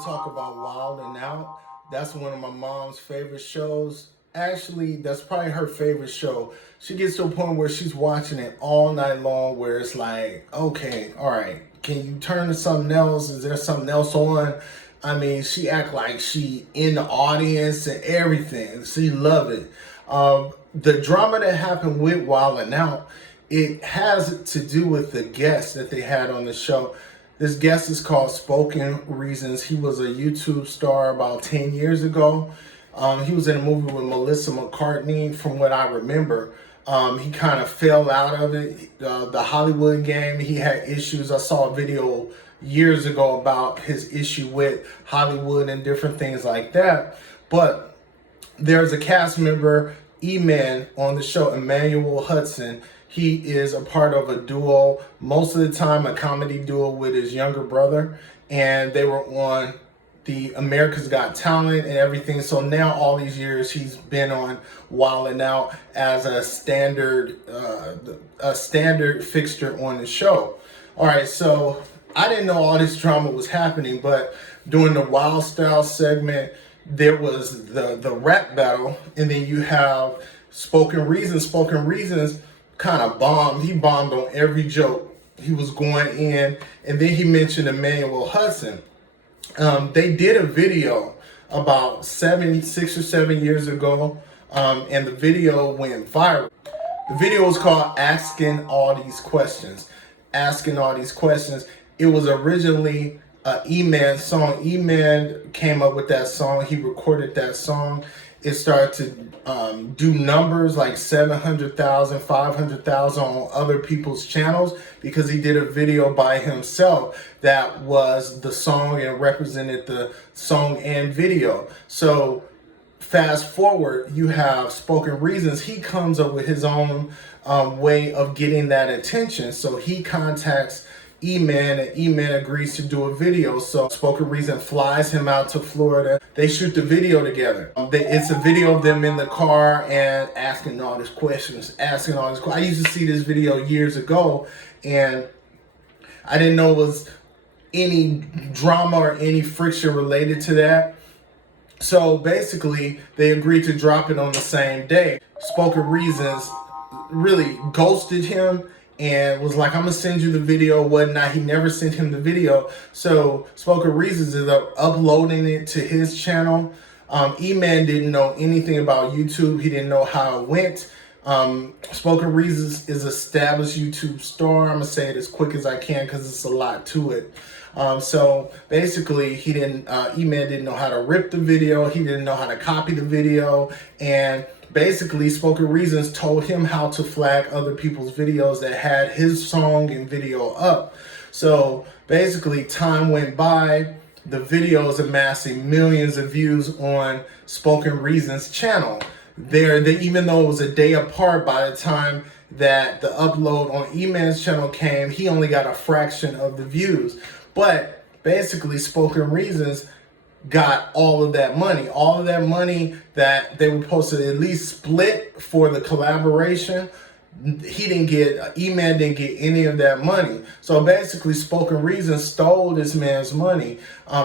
to talk about Wild and Out. That's one of my mom's favorite shows. Actually, that's probably her favorite show. She gets to a point where she's watching it all night long where it's like, okay, all right, can you turn to something else? Is there something else on? I mean, she act like she in the audience and everything. She love it. The drama that happened with Wild and Out, it has to do with the guest that they had on the show. This guest is called Spoken Reasons. He was a YouTube star about 10 years ago. He was in a movie with Melissa McCartney, from what I remember. He kind of fell out of it. The Hollywood game, he had issues. I saw a video years ago about his issue with Hollywood and different things like that. But there's a cast member, Eman, on the show, Emmanuel Hudson. He is a part of a duo, most of the time a comedy duo with his younger brother. And they were on the America's Got Talent and everything. So now all these years he's been on Wild and Out as a standard fixture on the show. All right, so I didn't know all this drama was happening, but during the Wild Style segment, there was the rap battle, and then you have Spoken Reasons. Spoken Reasons kind of bombed. He bombed on every joke. He was going in, and then he mentioned Emmanuel Hudson. They did a video about 6 or 7 years ago, and the video went viral. The video was called Asking All These Questions. Asking All These Questions. It was originally an Eman song. Eman came up with that song. He recorded that song. It started to do numbers like 700,000, 500,000 on other people's channels because he did a video by himself that was the song and represented the song and video. So fast forward, you have Spoken Reasons. He comes up with his own way of getting that attention. So he contacts Eman, and Eman agrees to do a video. So Spoken Reason flies him out to Florida. They shoot the video together. It's a video of them in the car and asking all these questions, I used to see this video years ago, and I didn't know it was any drama or any friction related to that. So basically, they agreed to drop it on the same day. Spoken Reasons really ghosted him and was like, I'm gonna send you the video, whatnot. He never sent him the video. So Spoken Reasons is uploading it to his channel. Eman didn't know anything about YouTube. He didn't know how it went. Spoken Reasons is established YouTube star. I'm gonna say it as quick as I can because it's a lot to it. So basically, Eman didn't know how to rip the video. He didn't know how to copy the video, and basically, Spoken Reasons told him how to flag other people's videos that had his song and video up. So basically, time went by. The videos amassing millions of views on Spoken Reasons channel. Even though it was a day apart, by the time that the upload on Eman's channel came, he only got a fraction of the views. But basically, Spoken Reasons got all of that money that they were supposed to at least split for the collaboration. Eman didn't get any of that money. So basically, Spoken Reasons stole this man's money.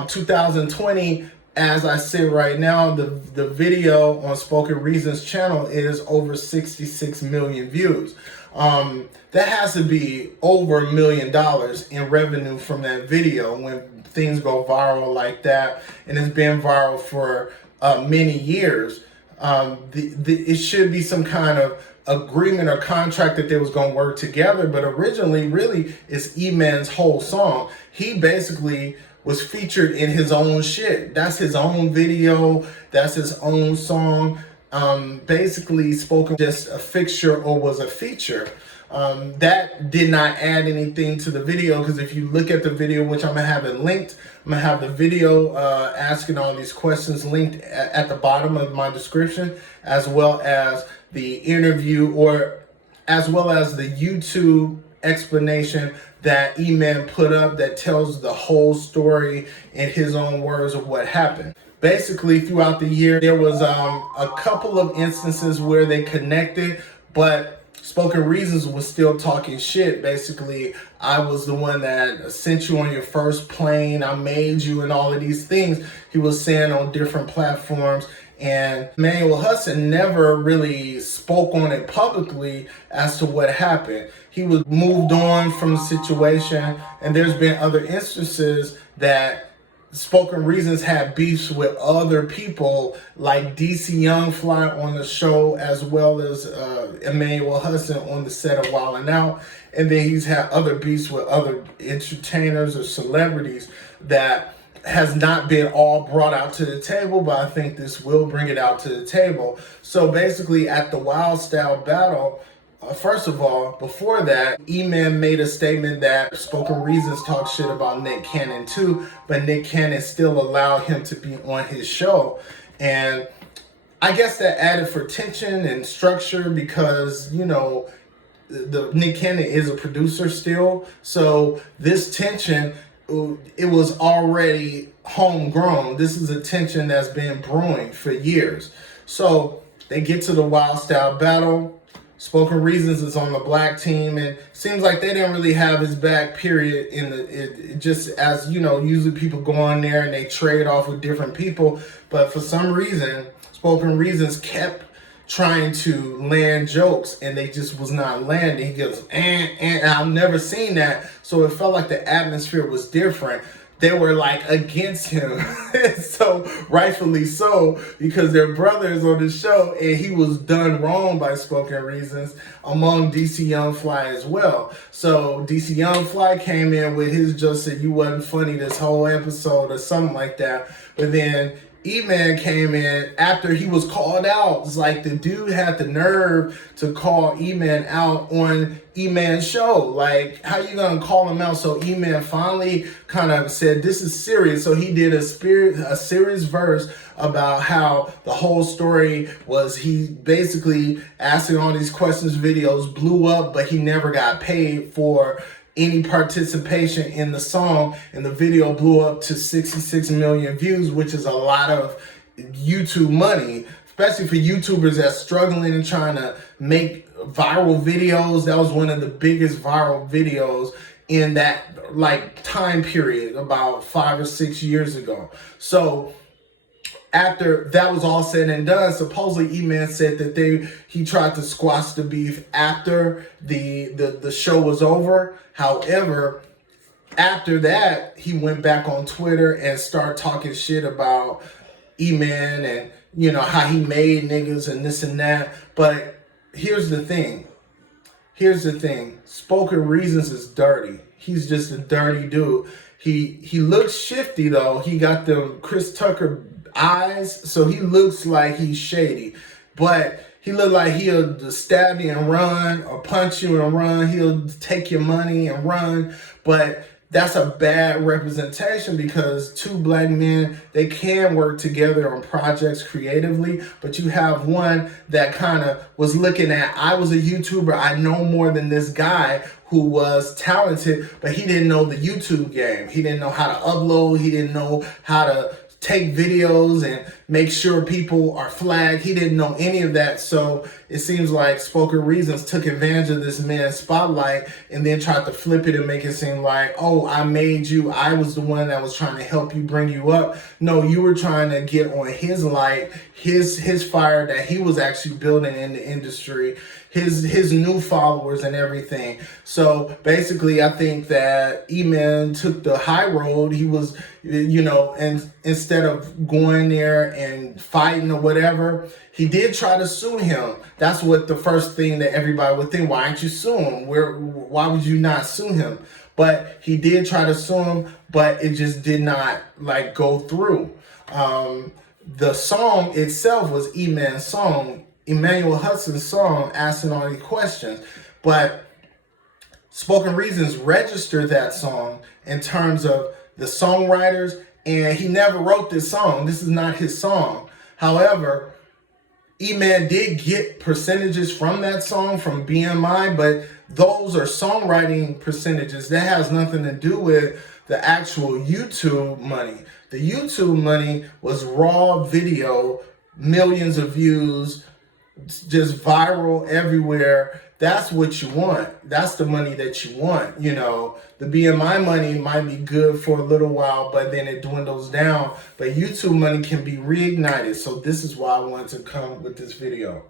2020, as I said right now, the video on Spoken Reasons channel is over 66 million views. That has to be over $1 million in revenue from that video when things go viral like that, and it's been viral for many years. It should be some kind of agreement or contract that they was going to work together, but originally, really, it's Eman's whole song. He basically was featured in his own shit. That's his own video. That's his own song. Basically, Spoken just a fixture or was a feature. That did not add anything to the video, because if you look at the video, which I'm gonna have it linked, I'm gonna have the video asking all these questions linked at the bottom of my description, as well as the interview, or as well as the YouTube explanation that Eman put up that tells the whole story in his own words of what happened. Basically, throughout the year, there was a couple of instances where they connected, but Spoken Reasons was still talking shit. Basically, I was the one that sent you on your first plane. I made you and all of these things he was saying on different platforms. And Emmanuel Hudson never really spoke on it publicly as to what happened. He was moved on from the situation, and there's been other instances that Spoken Reasons had beefs with other people like DC Young Fly on the show, as well as Emmanuel Hudson on the set of Wild 'N Out. And then he's had other beefs with other entertainers or celebrities that has not been all brought out to the table, but I think this will bring it out to the table. So basically at the Wild Style battle, first of all, before that, E-Man made a statement that Spoken Reasons talk shit about Nick Cannon too, but Nick Cannon still allowed him to be on his show. And I guess that added for tension and structure because, you know, the Nick Cannon is a producer still. So this tension, it was already homegrown. This is a tension that's been brewing for years. So they get to the Wild Style battle. Spoken Reasons is on the black team, and seems like they didn't really have his back. Period. It just, as you know, usually people go on there and they trade off with different people, but for some reason, Spoken Reasons kept trying to land jokes, and they just was not landing. He goes, and I've never seen that, so it felt like the atmosphere was different. They were like against him, so rightfully so, because they're brothers on the show, and he was done wrong by Spoken Reasons among DC Young Fly as well. So DC Young Fly came in with his just said you wasn't funny this whole episode or something like that, but then E-Man came in after he was called out. It's like the dude had the nerve to call E-Man out on E-Man's show. Like, how you gonna call him out? So E-Man finally kind of said, this is serious. So he did a serious verse about how the whole story was he basically asking all these questions, videos blew up, but he never got paid for any participation in the song, and the video blew up to 66 million views, which is a lot of YouTube money, especially for YouTubers that's struggling and trying to make viral videos. That was one of the biggest viral videos in that like time period, about 5 or 6 years ago. So after that was all said and done, supposedly E-Man said that he tried to squash the beef after the show was over. However, after that, he went back on Twitter and started talking shit about E-Man and, you know, how he made niggas and this and that. But here's the thing. Spoken Reasons is dirty. He's just a dirty dude. He looks shifty though. He got the Chris Tucker eyes, so he looks like he's shady. But he look like he'll stab you and run, or punch you and run. He'll take your money and run. But that's a bad representation, because two black men, they can work together on projects creatively, but you have one that kind of was looking at, I was a YouTuber, I know more than this guy who was talented, but he didn't know the YouTube game. He didn't know how to upload. He didn't know how to take videos and make sure people are flagged. He didn't know any of that. So it seems like Spoken Reasons took advantage of this man's spotlight and then tried to flip it and make it seem like, oh, I made you. I was the one that was trying to help you, bring you up. No, you were trying to get on his light, his fire that he was actually building in the industry, his new followers and everything. So basically, I think that E-Man took the high road. He was, you know, and instead of going there and fighting or whatever, he did try to sue him. That's what the first thing that everybody would think. Why aren't you sue him? Why would you not sue him? But he did try to sue him, but it just did not like go through. The song itself was E-Man's song, Emmanuel Hudson's song, asking all these questions. But Spoken Reasons registered that song in terms of the songwriters, and he never wrote this song. This is not his song. However, E-Man did get percentages from that song from BMI, but those are songwriting percentages. That has nothing to do with the actual YouTube money. The YouTube money was raw video, millions of views, just viral everywhere. That's what you want. That's the money that you want. You know, the BMI money might be good for a little while, but then it dwindles down. But YouTube money can be reignited. So this is why I wanted to come with this video.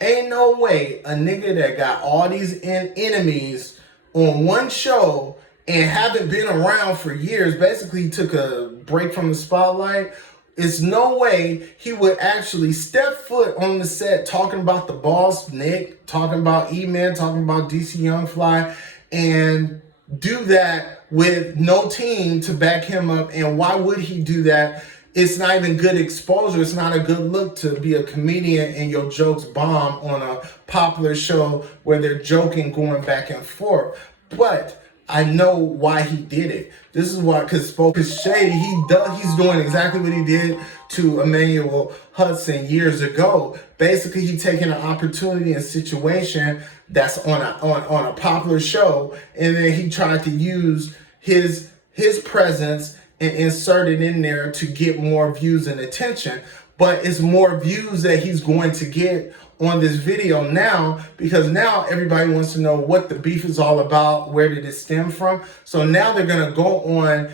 Ain't no way a nigga that got all these enemies on one show and haven't been around for years, basically took a break from the spotlight. It's no way he would actually step foot on the set talking about the boss, Nick, talking about E-Man, talking about DC Young Fly, and do that with no team to back him up. And why would he do that? It's not even good exposure. It's not a good look to be a comedian and your jokes bomb on a popular show where they're joking going back and forth. But I know why he did it. This is why, because Spoke is shady. He's doing exactly what he did to Emmanuel Hudson years ago. Basically, he's taking an opportunity and situation that's on a popular show, and then he tried to use his presence and insert it in there to get more views and attention. But it's more views that he's going to get on this video now, because now everybody wants to know what the beef is all about, where did it stem from. So now they're gonna go on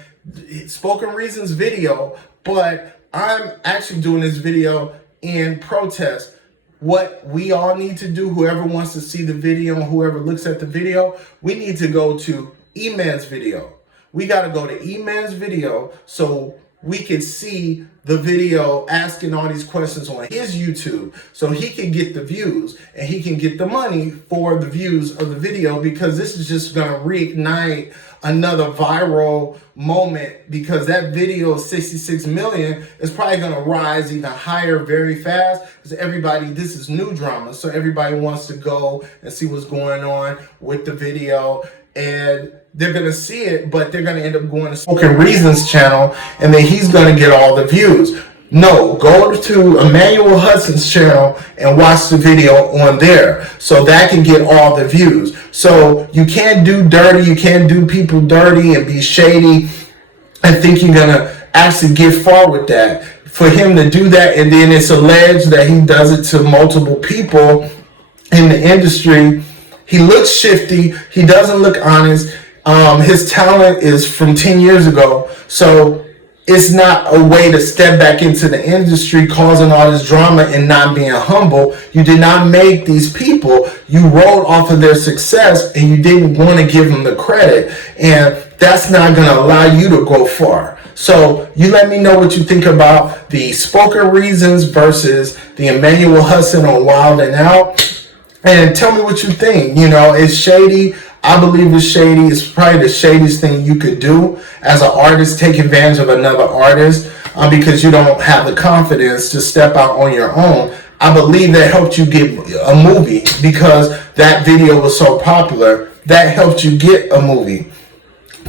Spoken Reason's video, but I'm actually doing this video in protest. What we all need to do, whoever wants to see the video and whoever looks at the video, we need to go to Eman's video. We got to go to Eman's video so we can see the video asking all these questions on his YouTube, so he can get the views and he can get the money for the views of the video, because this is just going to reignite another viral moment, because that video, 66 million, is probably going to rise even higher very fast, because everybody, this is new drama, so everybody wants to go and see what's going on with the video, and they're going to see it, but they're going to end up going to Spoken Reason's channel, and then he's going to get all the views. No, go to Emmanuel Hudson's channel and watch the video on there, so that can get all the views. So you can't do dirty, you can't do people dirty and be shady and think you're going to actually get far with that. For him to do that, and then it's alleged that he does it to multiple people in the industry. He looks shifty, he doesn't look honest. His talent is from 10 years ago, so it's not a way to step back into the industry causing all this drama and not being humble. You did not make these people. You rode off of their success and you didn't want to give them the credit, and that's not going to allow you to go far. So you let me know what you think about the Spoken Reasons versus the Emmanuel Hudson on Wild and Out, and tell me what you think. You know, it's shady. I believe it's shady. It's probably the shadiest thing you could do as an artist, take advantage of another artist because you don't have the confidence to step out on your own. I believe that helped you get a movie, because that video was so popular. That helped you get a movie.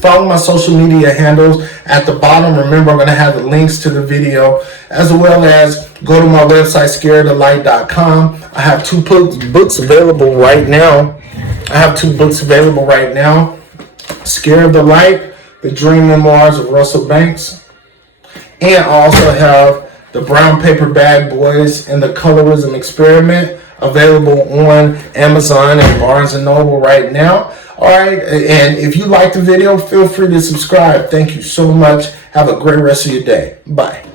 Follow my social media handles at the bottom. Remember, I'm going to have the links to the video, as well as go to my website, scareofthelight.com. I have two books available right now. Scare of the Light, The Dream Memoirs of Russell Banks. And I also have The Brown Paper Bag Boys and the Colorism Experiment, available on Amazon and Barnes & Noble right now. All right, and if you like the video, feel free to subscribe. Thank you so much. Have a great rest of your day. Bye.